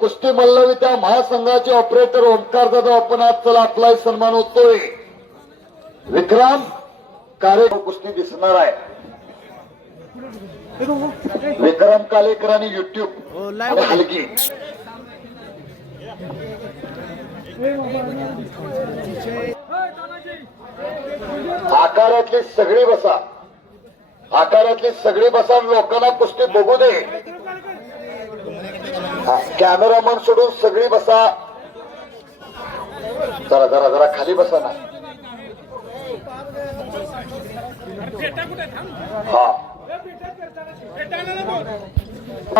कुस्ती मल्लविद्या महासंघाचे ऑपरेटर ओंकार दादा आपण आज चला आपलाही सन्मान होतोय. विक्रम कार्य कुस्ती दिसणार आहे. विक्रम कालेकर आणि युट्यूब हो आणि हलगी आकारातली सगळी बसा. आकारातली सगळी बसा लोकांना कुस्ती बघू दे. कॅमेरामन सोडून सगळी बसा. जरा जरा जरा खाली बसा ना. हा.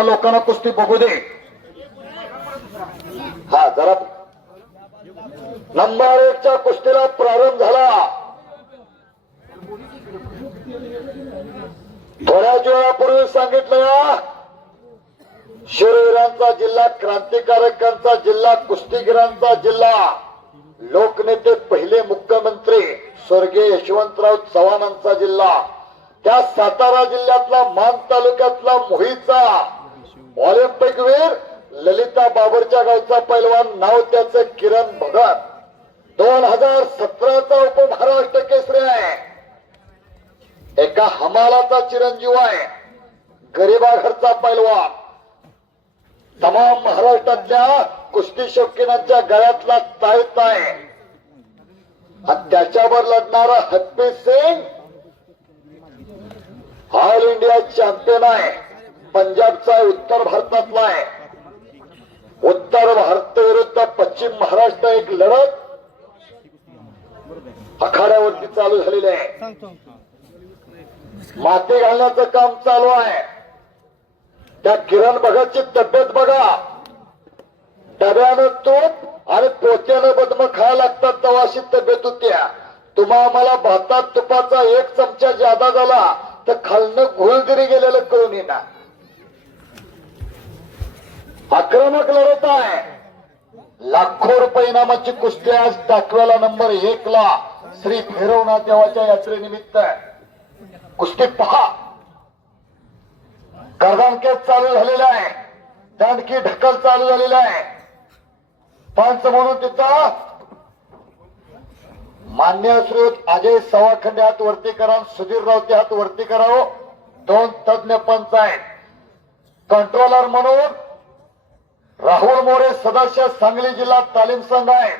लोकांना कुस्ती बघू दे. हा जरा. नंबर एकच्या कुस्तीला प्रारंभ झाला. थोड्याच वेळापूर्वी सांगितलं शूरवीरांचा जिल्हा क्रांतिकारकांचा जिल्हा कुस्तीगिरांचा जिल्हा. लोकनेते पहिले मुख्यमंत्री स्वर्गीय यशवंतराव चव्हाणांचा जिल्हा. त्या सातारा जिल्ह्यातला मान तालुक्यातला मोहीचा ऑलिम्पिक वीर ललिता बाबरच्या गावचा पैलवान नाव त्याचं किरण भगत. दोन हजार सतराचा उपमहाराष्ट्र केसरी आहे. एका हमालाचा चिरंजीव आहे. गरिबाघरचा पैलवान. तमाम महाराष्ट्रातल्या कुस्ती शौकीनांच्या गळ्यातला तायत आहे. आणि त्याच्यावर लढणारा Happy Singh all India champion आहे. पंजाबचा आहे उत्तर भारतातला आहे. उत्तर भारत विरुद्ध पश्चिम महाराष्ट्र एक लढत आखाड्यावरती चालू झालेली आहे. माती घालण्याचं काम चालू आहे. त्या किरण भगतची तब्येत बघा. डब्यानं तूप आणि पोत्यानं बदम खायला लागतात तेव्हा अशी तब्येत होत्या तुम्हा आम्हाला भातात तुपाचा एक चमचा जादा झाला तर खालनं घोळ गेलेलं कळून येणार आक्रमक लढत आहे. लाखो रुपये इनामाची कुस्ती आज दाखव्याला नंबर एक ला श्री भैरवनाथ देवाच्या यात्रेनिमित्त. कुस्ती पहा. गर्दानकेत चालू झालेला आहे. दांडकी ढकल चालू झालेला आहे. पंच म्हणून तिथं मान्य श्रीयुत अजय सवाखंडे हात वरती करा सुधीर रावते हात वरती करावं हो. दोन तज्ञ पंच आहेत. कंट्रोलर म्हणून राहुल मोरे सदस्य सांगली जिल्हा तालीम संघ आहे.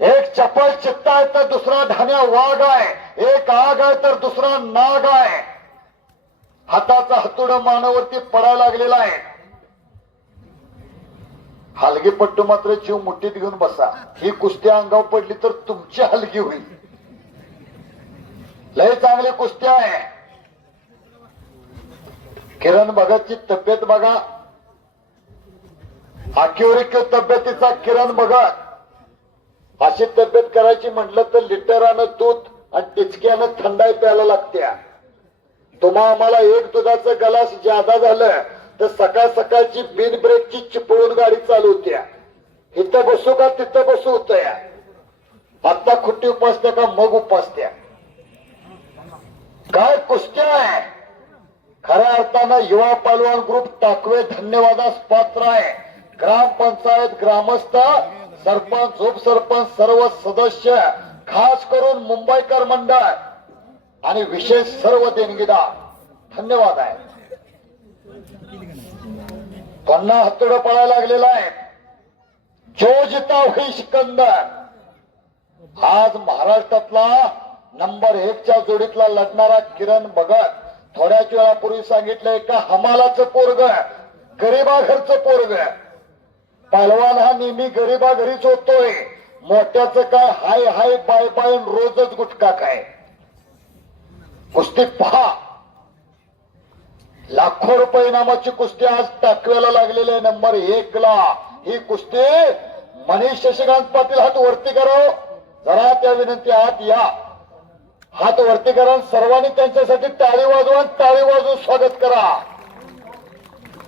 एक चपल चित्ता आहे तर दुसरा ढाण्या वाघ आहे. एक आग आहे तर दुसरा नाग आहे. हाताचा हातोड मानावरती पडायला लागलेला आहे. हलगी पट्टू मात्र जीव मुठीत घेऊन बसा. ही कुस्ती अंगावर पडली तर तुमची हलगी होईल. लय चांगली कुस्ती आहे. किरण भगतची तब्येत बघा. आकिवरिक तब्येतीचा किरण भगत. अशी तब्येत करायची म्हटलं तर लिटरानं दूध आणि टिचक्यानं थंडाई प्यायला लागत्या. तुम्हा आम्हाला एक दुधाचं गलास जादा झालं तर सकाळ सकाळची बिन ब्रेकची चिपळून गाडी चालू होत्या इथं बसू का तिथं बसू होत या. आता खुट्टी उपासत्या का मग उपासत्या काय कुस्त्या आहे? खऱ्या अर्थानं युवा पालवान ग्रुप टाकवे धन्यवादास पात्र आहे. ग्रामपंचायत ग्रामस्थ सरपंच उपसरपंच सर्व सदस्य खास करून मुंबईकर मंडळ आणि विशेष सर्व देणगीदार. धन्यवाद आहे. त्यांना हत्तोडं पळायला लागलेला आहे. जो जिता होई सिकंदर. आज महाराष्ट्रातला नंबर एकच्या जोडीतला लढणारा किरण भगत थोड्याच वेळापूर्वी सांगितलं का हमालाचं पोरग गरीबा घरचं पोरग. पहलवान हा नेहमी गरीबा घरीच होतोय. मोठ्याचं काय हाय हाय बाय बाय रोजच गुटका काय कुस्ती पहा. लाखो रुपये इनामाची कुस्ती आज टाकव्याला लागलेली आहे. नंबर एक ला. ही कुस्ती मनीष शशिकांत पाटील हात वरती कराव हो. जरा त्या विनंती आत या. हात वरती करा सर्वांनी त्यांच्यासाठी टाळी वाजवा टाळी वाजवून स्वागत करा.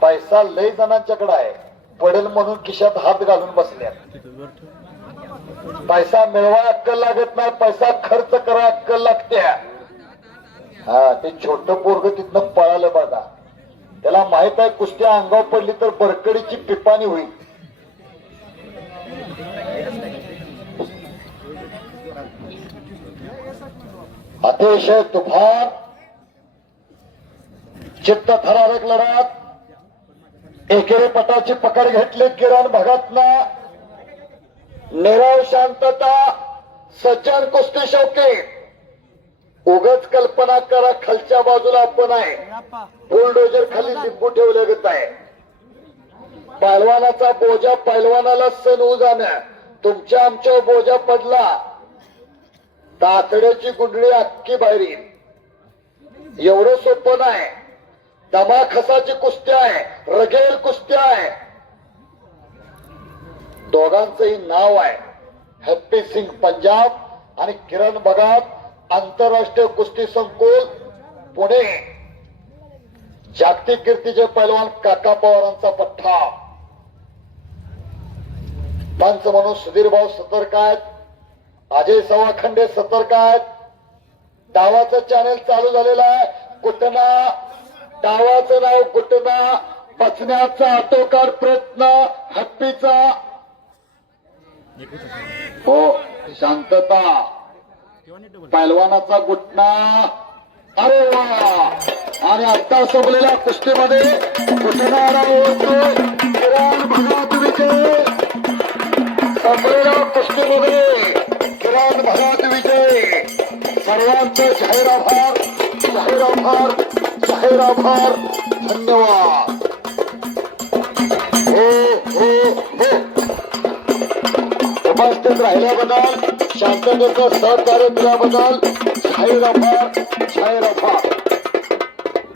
पैसा लय जणांच्याकडे आहे. पडेल म्हणून खिशात हात घालून बसल्या. पैसा मिळवा अक्कल लागत नाही. पैसा खर्च करा अक्कल लागते. हा ते छोट पोरग तिथनं पळालं बघा. त्याला माहीत आहे कुस्त्या अंगावर पडली तर बरकडीची पिपाणी होईल. अतिशय तुफान. चित्त थरारक लढात. एकेरी पटाची पकड घेतली किरण भगतना. निराव शांतता. सचन कुस्ती शौकी उगच कल्पना करा खालच्या बाजूला आपण आहे. बुलडोजर खाली लिंबू ठेवले आहे. पैलवानाचा बोजा पैलवानाला सण उजाणं तुमच्या आमच्या बोजा पडला. तातड्याची गुंडळी अख्खी बाहेरी एवढं सोपं नाही. दमा खसाची कुस्ती आहे. रगेल कुस्ती आहे. दोघांचंही नाव आहे. हॅप्पी सिंग पंजाब आणि किरण भगात आंतरराष्ट्रीय कुस्ती संकुल पुणे. जागतिक कीर्तीचे पैलवान काका पवारांचा पठ्ठा. पंच म्हणून सुधीर भाऊ सतर्क आहेत. अजय सवाखंडे सतर्क आहेत. डावाचं चॅनेल चालू झालेलं आहे. कुटना डावाचं नाव कुटना. बचण्याचा आटोकार प्रयत्न हप्पीचा हो शांतता. पैलवानाचा गुटना अरे वा! आणि आता संपलेल्या कुस्तीमध्ये कुटणारा होतो? किरण भगात विजय संपलेल्या कुस्तीमध्ये किरण भगत विजय सर्वांचे जाहीर आभार. जाहीर आभार. जाहीर आभार. धन्यवाद. हो हो. उपस्थित राहिल्याबद्दल शांततेचं सहकार्य दिल्याबद्दल जाहीर आभार जाहीर आभार